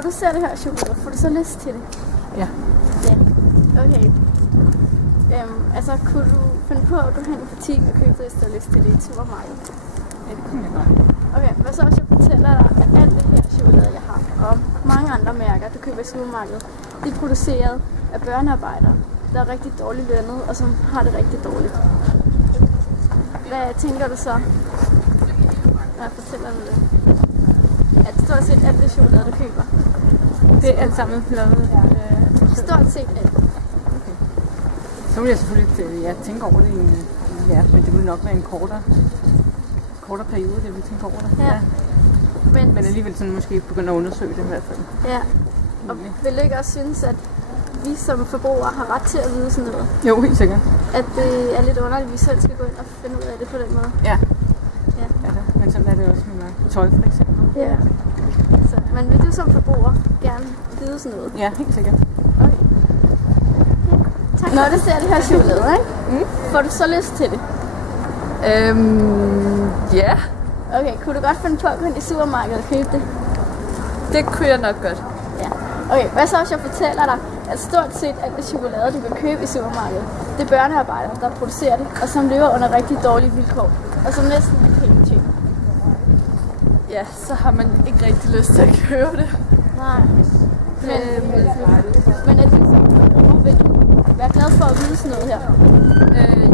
Når du ser det her chokolade, får du så lyst til det? Ja. Ja. Okay. Altså, kunne du finde på at gå hen i butikken og købe det, hvis du har lyst til det i et supermarked? Ja, det kunne jeg godt. Okay, hvad så hvis jeg fortæller dig, at alt det her chokolade, jeg har, og mange andre mærker, du køber i supermarkedet, de er produceret af børnearbejdere, der er rigtig dårligt lønnet, og som har det rigtig dårligt. Hvad tænker du så, når jeg fortæller dig det? At stort set alt det chokolade, du køber. Det er alt sammen lavet. Stort set alt. Okay. Så vil jeg selvfølgelig tænke over det men det vil nok være en kortere periode, det vil tænke over det. Ja. Men alligevel sådan måske begynde at undersøge det i hvert fald. Ja. Og vil du ikke også synes, at vi som forbrugere har ret til at vide sådan noget? Jo, helt sikkert. At det er lidt underligt, at vi selv skal gå ind og finde ud af det på den måde? Ja. Ja. Men sådan er det også med tøj for eksempel. Ja. Så, men vil du som forbruger gerne vide sådan noget? Ja, helt sikkert. Okay. Tak. Når du ser det her chokolade, ikke? Får du så lyst til det? Ja. Okay, kunne du godt finde på at gå ind i supermarkedet og købe det? Det kunne jeg nok godt. Ja. Okay, hvad så hvis jeg fortæller dig, at stort set alt det chokolade, du kan købe i supermarkedet, det er børnearbejdere, der producerer det, og som lever under rigtig dårlige vilkår, og som næsten ikke kan tjene. Ja, så har man ikke rigtig lyst til at købe det. Nej. Men er du som forbruger, vil du være glad for at vide sådan noget her?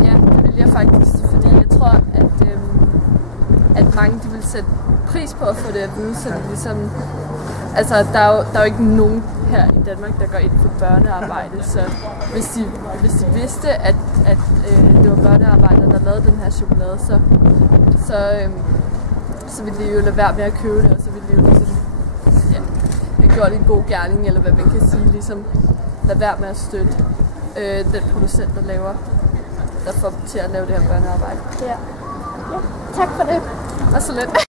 Ja, det vil jeg faktisk, fordi jeg tror, at mange de vil sætte pris på at få det at vide, så det ligesom... Altså, der er jo ikke nogen her i Danmark, der går ind for børnearbejde, så hvis de vidste, at det var børnearbejdere, der lavede den her chokolade, så ville de jo lade være med at købe det, og så ville de jo ligesom, have gjort en god gerning, eller hvad man kan sige, ligesom lade være med at støtte den producent, der får dem til at lave det her børnearbejde. Ja. Tak for det. Og så lidt.